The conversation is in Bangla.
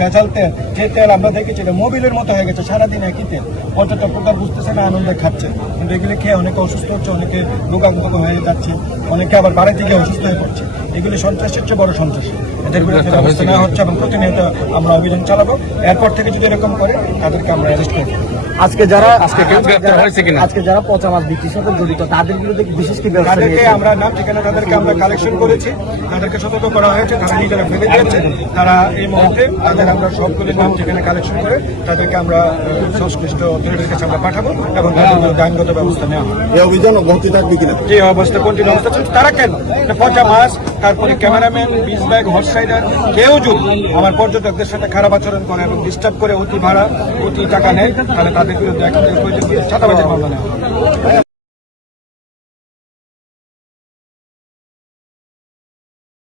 ভেজাল তেল যে তেল আমরা দেখেছি এটা মোবিলের মতো হয়ে গেছে সারাদিন একই তেল। পর্যটক প্রকার বুঝতেছে না আনন্দে খাচ্ছে। কিন্তু এগুলি খেয়ে অনেকে অসুস্থ হচ্ছে অনেকে রোগাক্রান্ত হয়ে যাচ্ছে অনেকে আবার বাড়ি থেকে অসুস্থ হয়ে পড়ছে। এগুলি সন্ত্রাসের চেয়ে বড় সন্ত্রাস। এদের বিরুদ্ধে ব্যবস্থা নেওয়া হচ্ছে এবং প্রতিনিয়ত আমরা অভিযান চালাবো। এরপর থেকে যদি এরকম করে তাদেরকে আমরা অ্যারেস্ট করব আজকে যারা আজকে কেউ গ্রেপ্তার হয়েছে কিনা? আজকে যারা পচা মাছ বিক্রির সাথে জড়িত তাদের বিরুদ্ধে বিশেষ কি ব্যবস্থা তাদেরকে আমরা নাম ঠিকানা তাদেরকে আমরা কালেকশন করেছি। তাদেরকে সতর্ক করা হয়েছে তারা নিজেরা ফেলে দিয়েছে তারা এই মুহূর্তে তাদের আমরা সবগুলি নাম যেখানে কালেকশন করে তাদেরকে আমরা সংশ্লিষ্ট অথরিটির কাছে আমরা পাঠাবো এবং তাদের আইনগত ব্যবস্থা নেওয়া হবে। এই অভিযান অব্যাহত থাকবে কিনা? যে অবস্থা কন্টিনিউ অবস্থা চলছে তারা কেন? পচা মাছ তারপরে ক্যামেরাম্যান বিশ ব্যাগ হর্স রাইডার কেউ যদি আমার পর্যটকদের সাথে খারাপ আচরণ করে এবং ডিস্টার্ব করে অতি ভাড়া অতি টাকা নেয় তাহলে তাদের বিরুদ্ধে এখন ছাতাবাজের মামলা নেওয়া হবে।